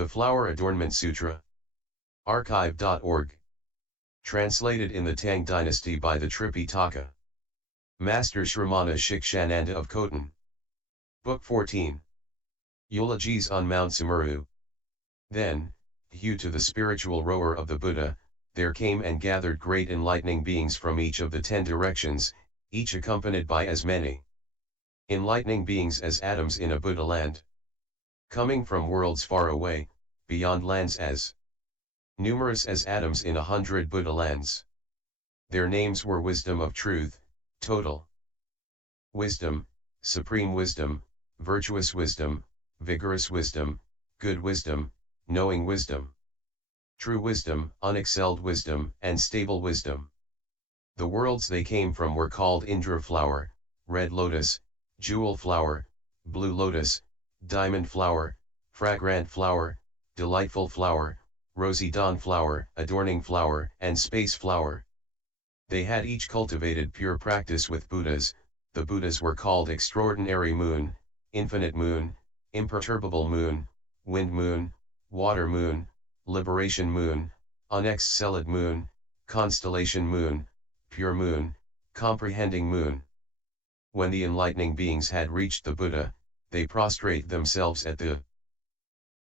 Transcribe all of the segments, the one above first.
The Flower Adornment Sutra. Archive.org. Translated in the Tang Dynasty by the Tripitaka. Master Shramana Shikshananda of Khotan. Book 14. Eulogies on Mount Sumcru. Then, due to the spiritual rower of the Buddha, there came and gathered great enlightening beings from each of the 10 directions, each accompanied by as many enlightening beings as atoms in a Buddha land. Coming from worlds far away, beyond lands as numerous as atoms in 100 Buddha lands. Their names were Wisdom of Truth, Total Wisdom, Supreme Wisdom, Virtuous Wisdom, Vigorous Wisdom, Good Wisdom, Knowing Wisdom, True Wisdom, Unexcelled Wisdom, and Stable Wisdom. The worlds they came from were called Indra Flower, Red Lotus, Jewel Flower, Blue Lotus, Diamond Flower, Fragrant Flower, Delightful Flower, Rosy Dawn Flower, Adorning Flower, and Space Flower. They had each cultivated pure practice with Buddhas. The Buddhas were called Extraordinary Moon, Infinite Moon, Imperturbable Moon, Wind Moon, Water Moon, Liberation Moon, Unexcelled Moon, Constellation Moon, Pure Moon, Comprehending Moon. When the enlightening beings had reached the Buddha, they prostrate themselves at the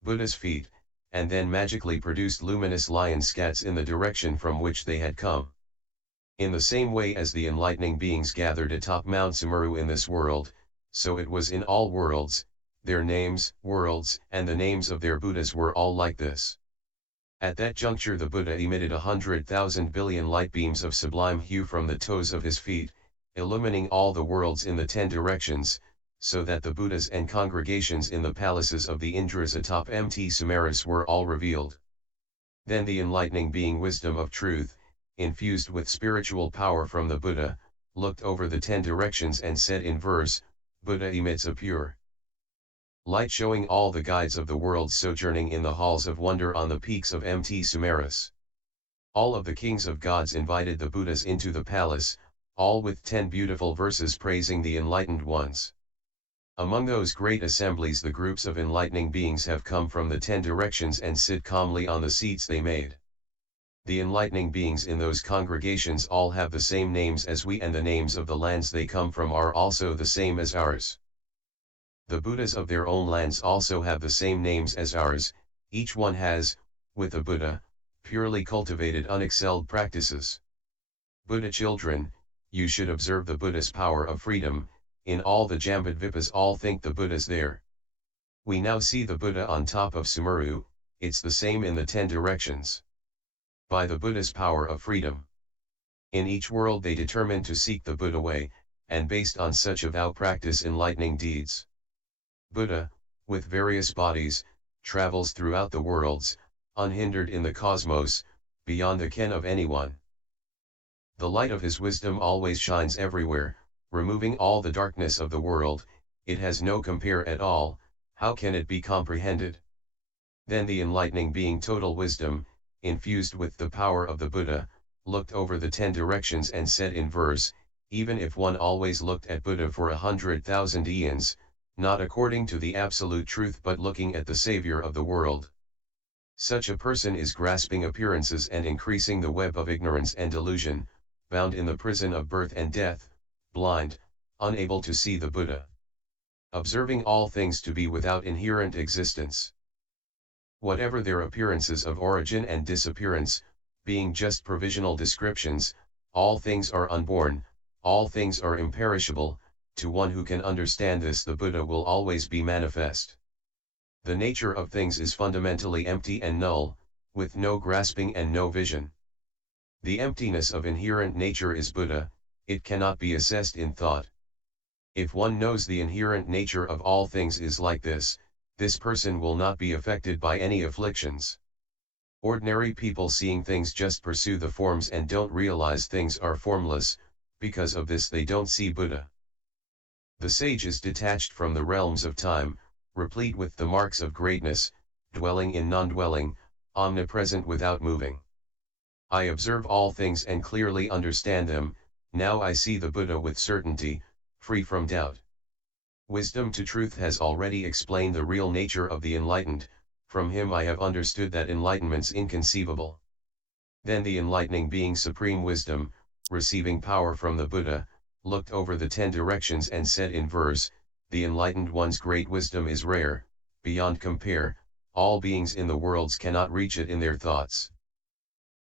Buddha's feet, and then magically produced luminous lion scats in the direction from which they had come. In the same way as the enlightening beings gathered atop Mount Sumcru in this world, so it was in all worlds. Their names, worlds, and the names of their Buddhas were all like this. At that juncture the Buddha emitted 100,000 billion light beams of sublime hue from the toes of his feet, illumining all the worlds in the 10 directions, so that the Buddhas and congregations in the palaces of the Indras atop Mt. Sumeris were all revealed. Then the enlightening being Wisdom of Truth, infused with spiritual power from the Buddha, looked over the 10 directions and said in verse, Buddha emits a pure light showing all the guides of the world sojourning in the halls of wonder on the peaks of Mt. Sumeris. All of the kings of gods invited the Buddhas into the palace, all with 10 beautiful verses praising the enlightened ones. Among those great assemblies the groups of enlightening beings have come from the 10 directions and sit calmly on the seats they made. The enlightening beings in those congregations all have the same names as we, and the names of the lands they come from are also the same as ours. The Buddhas of their own lands also have the same names as ours. Each one has, with the Buddha, purely cultivated unexcelled practices. Buddha children, you should observe the Buddha's power of freedom. In all the Jambudvipas all think the Buddha's there. We now see the Buddha on top of Sumcru. It's the same in the 10 directions. By the Buddha's power of freedom. In each world they determine to seek the Buddha way, and based on such a vow practice enlightening deeds. Buddha, with various bodies, travels throughout the worlds, unhindered in the cosmos, beyond the ken of anyone. The light of his wisdom always shines everywhere, removing all the darkness of the world. It has no compare at all. How can it be comprehended? Then the enlightening being Total Wisdom, infused with the power of the Buddha, looked over the 10 directions and said in verse, even if one always looked at Buddha for 100,000 eons, not according to the absolute truth but looking at the Savior of the world, such a person is grasping appearances and increasing the web of ignorance and delusion, bound in the prison of birth and death, blind, unable to see the Buddha, observing all things to be without inherent existence. Whatever their appearances of origin and disappearance, being just provisional descriptions, all things are unborn, all things are imperishable. To one who can understand this, the Buddha will always be manifest. The nature of things is fundamentally empty and null, with no grasping and no vision. The emptiness of inherent nature is Buddha. It cannot be assessed in thought. If one knows the inherent nature of all things is like this person will not be affected by any afflictions. Ordinary people seeing things just pursue the forms and don't realize things are formless. Because of this they don't see Buddha. The sage is detached from the realms of time, replete with the marks of greatness, dwelling in non-dwelling, omnipresent without moving. I observe all things and clearly understand them. Now I see the Buddha with certainty, free from doubt. Wisdom to Truth has already explained the real nature of the enlightened. From him I have understood that enlightenment's inconceivable. Then the enlightening being supreme wisdom, receiving power from the Buddha, looked over the 10 directions and said in verse, the enlightened one's great wisdom is rare, beyond compare, all beings in the worlds cannot reach it in their thoughts.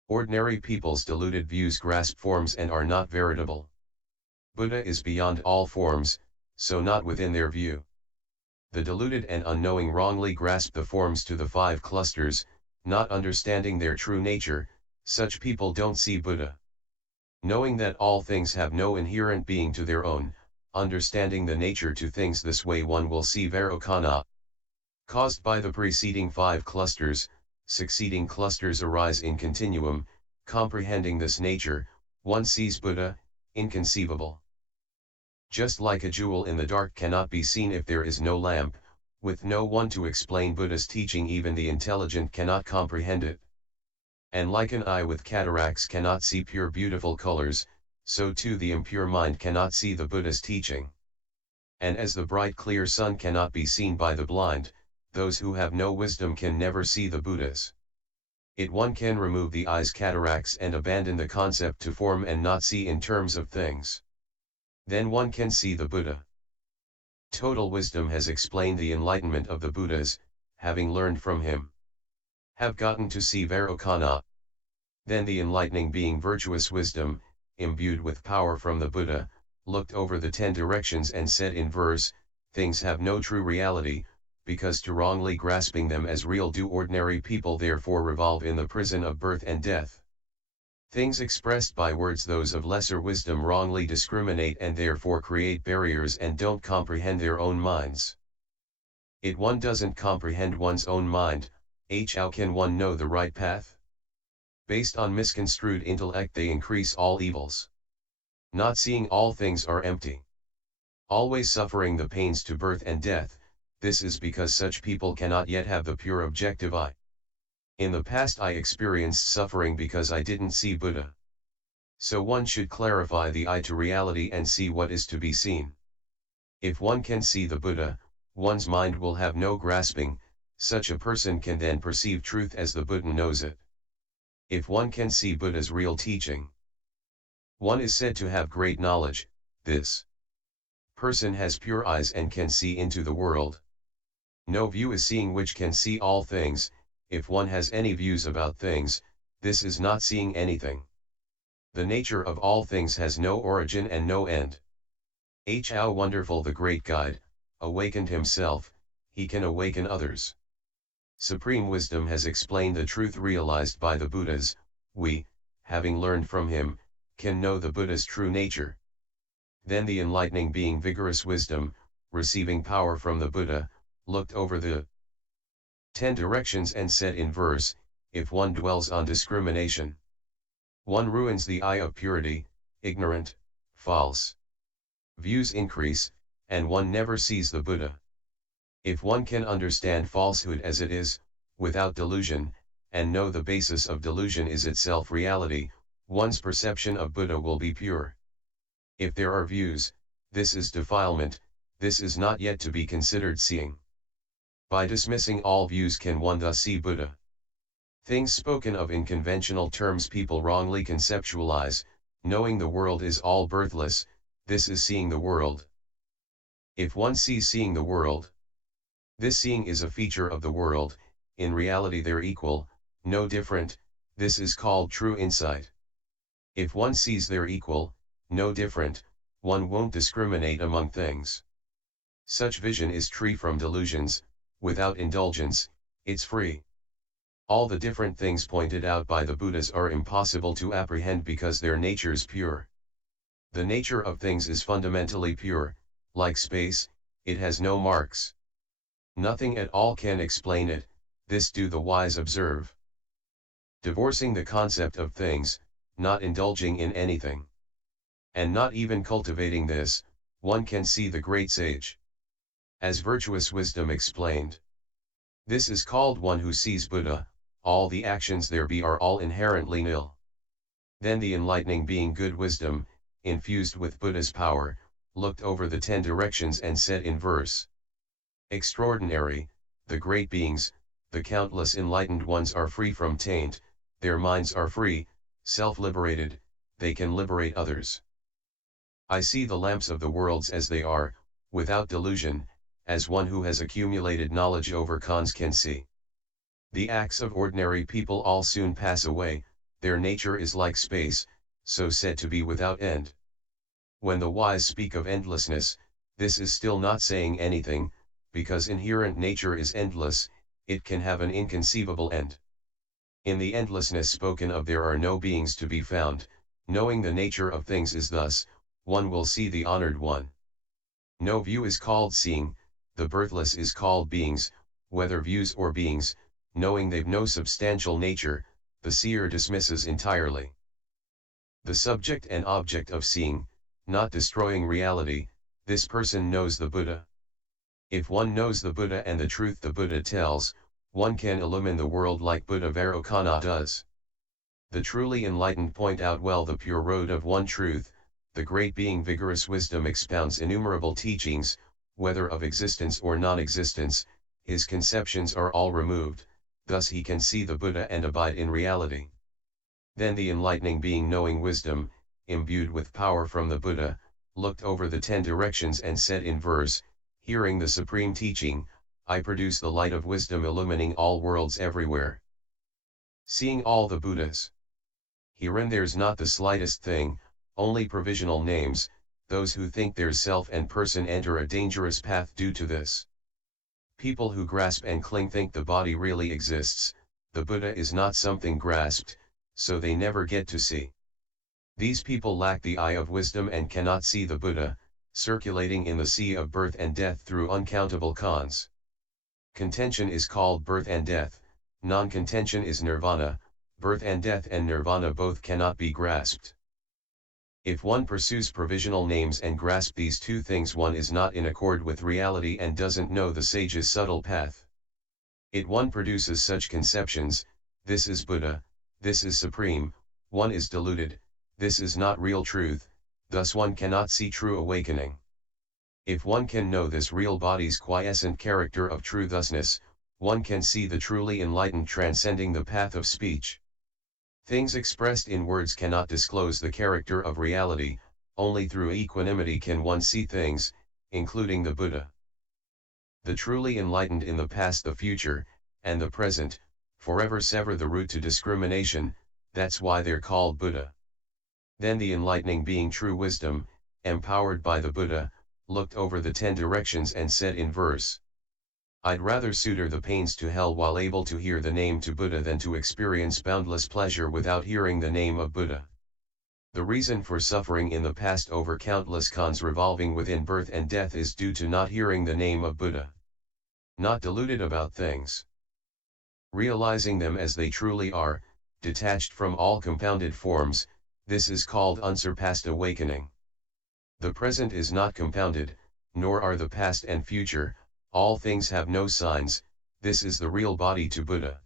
Ordinary people's deluded views grasp forms and are not veritable. Buddha is beyond all forms, so not within their view. The deluded and unknowing wrongly grasp the forms to the 5 clusters, not understanding their true nature. Such people don't see Buddha. Knowing that all things have no inherent being to their own, understanding the nature to things this way one will see Vairocana. Caused by the preceding 5 clusters, succeeding clusters arise in continuum, comprehending this nature, one sees Buddha, inconceivable. Just like a jewel in the dark cannot be seen if there is no lamp, with no one to explain Buddha's teaching even the intelligent cannot comprehend it. And like an eye with cataracts cannot see pure beautiful colors, so too the impure mind cannot see the Buddha's teaching. And as the bright clear sun cannot be seen by the blind, those who have no wisdom can never see the Buddhas. One can remove the eye's cataracts and abandon the concept to form and not see in terms of things. Then one can see the Buddha. Total wisdom has explained the enlightenment of the Buddhas, having learned from him. Have gotten to see Vairocana. Then the enlightening being virtuous wisdom, imbued with power from the Buddha, looked over the 10 directions and said in verse, things have no true reality, because to wrongly grasping them as real do ordinary people therefore revolve in the prison of birth and death. Things expressed by words those of lesser wisdom wrongly discriminate and therefore create barriers and don't comprehend their own minds. One doesn't comprehend one's own mind, how can one know the right path? Based on misconstrued intellect they increase all evils. Not seeing all things are empty. Always suffering the pains to birth and death, this is because such people cannot yet have the pure objective eye. In the past I experienced suffering because I didn't see Buddha. So one should clarify the eye to reality and see what is to be seen. If one can see the Buddha, one's mind will have no grasping, such a person can then perceive truth as the Buddha knows it. If one can see Buddha's real teaching, one is said to have great knowledge. This person has pure eyes and can see into the world. No view is seeing which can see all things. If one has any views about things, this is not seeing anything. The nature of all things has no origin and no end. How wonderful the great guide, awakened himself, he can awaken others. Supreme wisdom has explained the truth realized by the Buddhas. We, having learned from him, can know the Buddha's true nature. Then the enlightening being vigorous wisdom, receiving power from the Buddha, looked over the 10 directions and said in verse, if one dwells on discrimination, one ruins the eye of purity, ignorant, false views increase, and one never sees the Buddha. If one can understand falsehood as it is, without delusion, and know the basis of delusion is itself reality, one's perception of Buddha will be pure. If there are views, this is defilement, this is not yet to be considered seeing. By dismissing all views can one thus see Buddha. Things spoken of in conventional terms people wrongly conceptualize, knowing the world is all birthless, this is seeing the world. If one sees seeing the world, this seeing is a feature of the world, in reality they're equal, no different, this is called true insight. If one sees they're equal, no different, one won't discriminate among things. Such vision is free from delusions, without indulgence, it's free. All the different things pointed out by the Buddhas are impossible to apprehend because their nature's pure. The nature of things is fundamentally pure, like space, it has no marks. Nothing at all can explain it, this do the wise observe. Divorcing the concept of things, not indulging in anything, and not even cultivating this, one can see the great sage. As virtuous wisdom explained, this is called one who sees Buddha, all the actions there be are all inherently nil. Then the enlightening being good wisdom, infused with Buddha's power, looked over the 10 directions and said in verse, extraordinary, the great beings, the countless enlightened ones are free from taint, their minds are free, self-liberated, they can liberate others. I see the lamps of the worlds as they are, without delusion, as one who has accumulated knowledge over cons can see. The acts of ordinary people all soon pass away, their nature is like space, so said to be without end. When the wise speak of endlessness, this is still not saying anything, because inherent nature is endless, it can have an inconceivable end. In the endlessness spoken of there are no beings to be found, knowing the nature of things is thus, one will see the honored one. No view is called seeing, the birthless is called beings, whether views or beings, knowing they've no substantial nature, the seer dismisses entirely. The subject and object of seeing, not destroying reality, this person knows the Buddha. If one knows the Buddha and the truth the Buddha tells, one can illumine the world like Buddha Vairocana does. The truly enlightened point out well the pure road of one truth, the great being vigorous wisdom expounds innumerable teachings, whether of existence or non-existence, his conceptions are all removed, thus he can see the Buddha and abide in reality. Then the enlightening being knowing wisdom, imbued with power from the Buddha, looked over the 10 directions and said in verse, hearing the supreme teaching, I produce the light of wisdom illumining all worlds everywhere. Seeing all the Buddhas. Herein there's not the slightest thing, only provisional names, those who think there's self and person enter a dangerous path due to this. People who grasp and cling think the body really exists, the Buddha is not something grasped, so they never get to see. These people lack the eye of wisdom and cannot see the Buddha, circulating in the sea of birth and death through uncountable cons. Contention is called birth and death, non-contention is nirvana, birth and death and nirvana both cannot be grasped. If one pursues provisional names and grasp these two things, one is not in accord with reality and doesn't know the sage's subtle path. One produces such conceptions, this is Buddha, this is supreme, one is deluded, this is not real truth, thus one cannot see true awakening. If one can know this real body's quiescent character of true thusness, one can see the truly enlightened transcending the path of speech. Things expressed in words cannot disclose the character of reality, only through equanimity can one see things, including the Buddha. The truly enlightened in the past, the future, and the present, forever sever the route to discrimination, that's why they're called Buddha. Then the enlightening being true wisdom, empowered by the Buddha, looked over the 10 directions and said in verse, I'd rather suitor the pains to hell while able to hear the name to Buddha than to experience boundless pleasure without hearing the name of Buddha. The reason for suffering in the past over countless cons revolving within birth and death is due to not hearing the name of Buddha. Not deluded about things. Realizing them as they truly are, detached from all compounded forms, this is called unsurpassed awakening. The present is not compounded, nor are the past and future, all things have no signs, this is the real body to Buddha.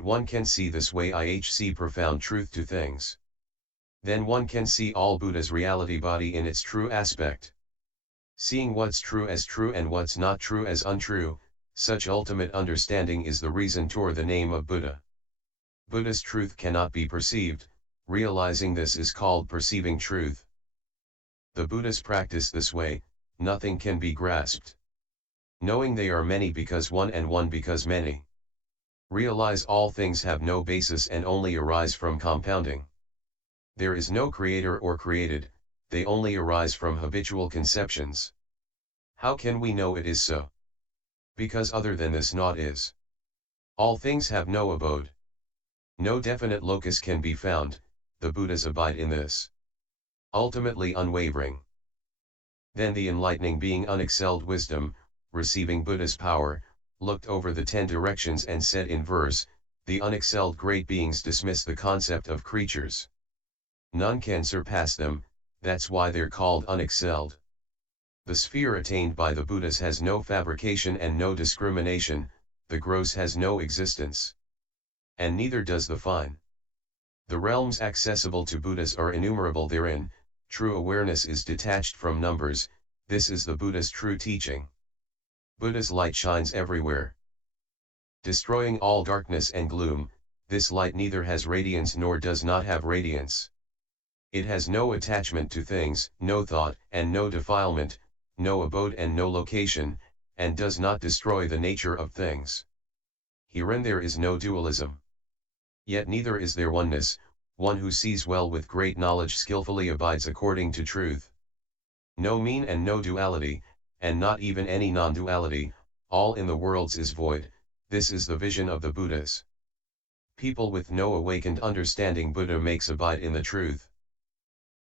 One can see this way IHC profound truth to things. Then one can see all Buddha's reality body in its true aspect. Seeing what's true as true and what's not true as untrue, such ultimate understanding is the reason toward the name of Buddha. Buddha's truth cannot be perceived, realizing this is called perceiving truth. The Buddhas practice this way, nothing can be grasped. Knowing they are many because one and one because many. Realize all things have no basis and only arise from compounding. There is no creator or created, they only arise from habitual conceptions. How can we know it is so? Because other than this naught is. All things have no abode. No definite locus can be found, the Buddhas abide in this. Ultimately unwavering. Then the enlightening being unexcelled wisdom, receiving Buddha's power, looked over the 10 directions and said in verse, the unexcelled great beings dismiss the concept of creatures. None can surpass them, that's why they're called unexcelled. The sphere attained by the Buddhas has no fabrication and no discrimination, the gross has no existence. And neither does the fine. The realms accessible to Buddhas are innumerable therein, true awareness is detached from numbers, this is the Buddha's true teaching. Buddha's light shines everywhere. destroying all darkness and gloom. This light neither has radiance nor does not have radiance. It has no attachment to things, no thought, and no defilement, no abode and no location, and does not destroy the nature of things. Herein there is no dualism. Yet neither is there oneness. One who sees well with great knowledge skillfully abides according to truth. No mean and no duality, and not even any non-duality, all in the worlds is void. This is the vision of the Buddhas. People with no awakened understanding Buddha makes abide in the truth.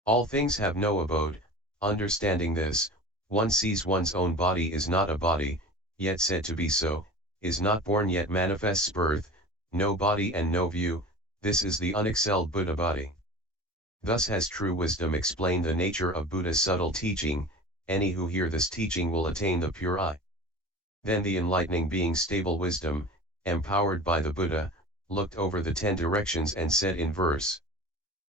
All things have no abode. Understanding this, one sees one's own body is not a body, yet said to be so, is not born yet manifests birth, no body and no view. This is the unexcelled Buddha body. Thus has true wisdom explained the nature of Buddha's subtle teaching. Any who hear this teaching will attain the pure eye. Then the enlightening being stable wisdom, empowered by the Buddha, looked over the 10 directions and said in verse: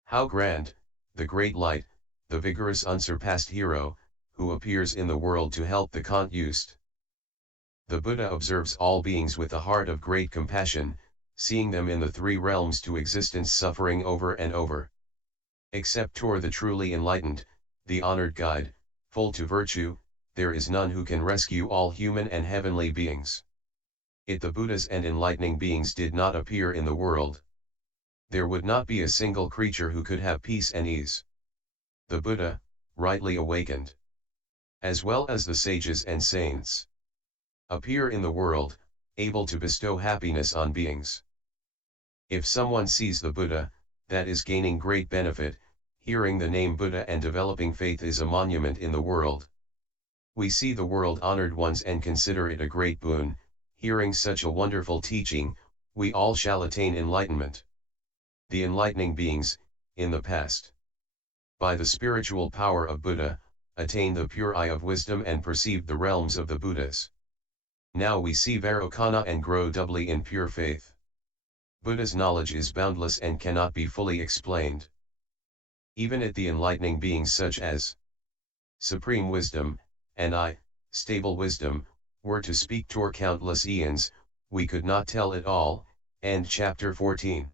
How grand, the great light, the vigorous unsurpassed hero, who appears in the world to help the confused. The Buddha observes all beings with a heart of great compassion, seeing them in the 3 realms to existence suffering over and over. Except toward the truly enlightened, the honored guide, full to virtue, there is none who can rescue all human and heavenly beings. If the Buddhas and enlightening beings did not appear in the world, there would not be a single creature who could have peace and ease. The Buddha, rightly awakened, as well as the sages and saints, appear in the world, able to bestow happiness on beings. If someone sees the Buddha, that is gaining great benefit. Hearing the name Buddha and developing faith is a monument in the world. We see the world honored ones and consider it a great boon. Hearing such a wonderful teaching, we all shall attain enlightenment. The enlightening beings, in the past, by the spiritual power of Buddha, attained the pure eye of wisdom and perceived the realms of the Buddhas. Now we see Vairocana and grow doubly in pure faith. Buddha's knowledge is boundless and cannot be fully explained. Even at the enlightening beings such as Supreme Wisdom, and I, Stable Wisdom, were to speak for countless eons, we could not tell it all. End chapter 14.